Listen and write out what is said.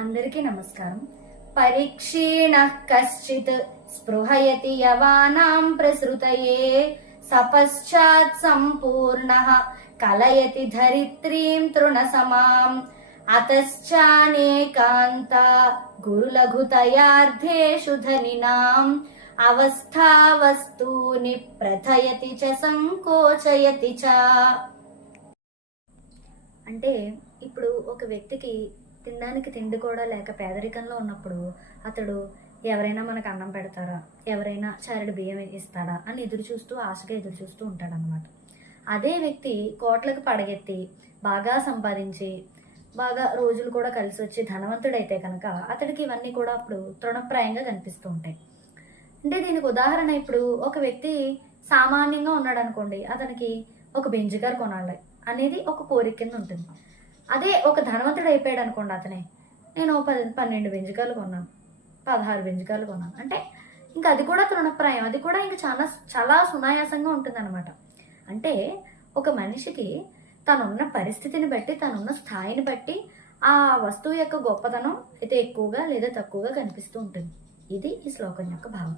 అందరికీ నమస్కారం. పరీక్షీణః కశ్చిత్ స్పృహయతి యవానాం ప్రసృతయే సపశ్చాత్ సంపూర్ణః కలయతి ధరిత్రీం తృణసమాం అతశ్చానేకాంత గురులఘుతయార్థేషు ధనినాం అవస్థా వస్తూని ప్రథయతి చ సంకోచయతి చ. అంటే ఇప్పుడు ఒక వ్యక్తికి తినడానికి తిండి కూడా లేక పేదరికంలో ఉన్నప్పుడు అతడు ఎవరైనా మనకు అన్నం పెడతారా, ఎవరైనా చారెడు బియ్యం ఇస్తాడా అని ఆశగా ఎదురు చూస్తూ ఉంటాడనమాట. అదే వ్యక్తి కోట్లకు పడగెత్తి బాగా సంపాదించి బాగా రోజులు కూడా కలిసి వచ్చి ధనవంతుడైతే కనుక అతడికి ఇవన్నీ కూడా అప్పుడు తృణప్రాయంగా కనిపిస్తూ ఉంటాయి. అంటే దీనికి ఉదాహరణ, ఇప్పుడు ఒక వ్యక్తి సామాన్యంగా ఉన్నాడు అనుకోండి, అతనికి ఒక బెంజ్ కార్ కొనాలి అనేది ఒక కోరిక కింద ఉంటుంది. అదే ఒక ధనవంతుడు అయిపోయాడు అనుకోండి, అతనే నేను 12 బెంజ్ కార్లు కొన్నాను, 16 బెంజ్ కార్లు కొన్నాను అంటే ఇంకా అది కూడా తృణప్రాయం, అది కూడా ఇంకా చాలా చాలా సునాయాసంగా ఉంటుంది అనమాట. అంటే ఒక మనిషికి తనున్న పరిస్థితిని బట్టి, తనున్న స్థాయిని బట్టి ఆ వస్తువు యొక్క గొప్పతనం అయితే ఎక్కువగా లేదా తక్కువగా కనిపిస్తూ ఉంటుంది. ఇది ఈ శ్లోకం యొక్క భావం.